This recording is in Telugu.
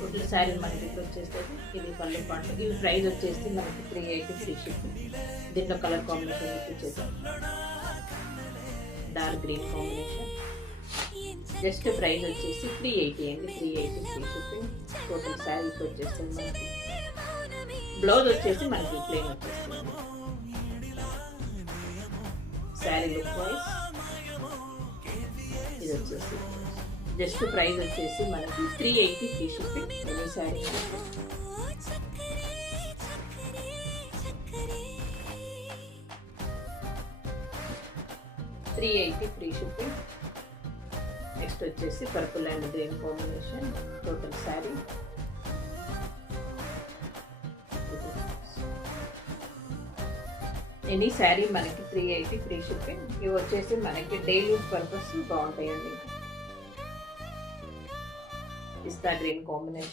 టోటల్ శారీ మనకి ఇప్పుడు వచ్చేస్తుంది. ఇది పళ్ళు పాటు. ఇది ప్రైస్ వచ్చేసి మనకి 380 ఫ్రీ షిప్పింగ్. దీంట్లో కలర్ కాంబినేషన్ వచ్చేసి dark green combination. Just price వచ్చేసి 380 అండి. 380 ఫ్రీ షిప్పింగ్. టోటల్ శారీకి వచ్చేస్తుంది మనకి. బ్లౌజ్ వచ్చేసి మనకి ప్లెయిన్ వచ్చేస్తుంది. శారీ లుక్ వైజ్ ఇది వచ్చేసి జస్ట్ ప్రైస్ వచ్చేసి మనకి 380 free shipping. Any sari 380 free shipping. Next వచ్చేసి purple and green combination. Total sari any sari మనకి 380 ఫ్రీ షిప్పింగ్. ఇవి వచ్చేసి మనకి డైలీ యూజ్ పర్పస్ బాగుంటాయండి. పిస్తా గ్రీన్ కాంబినేషన్.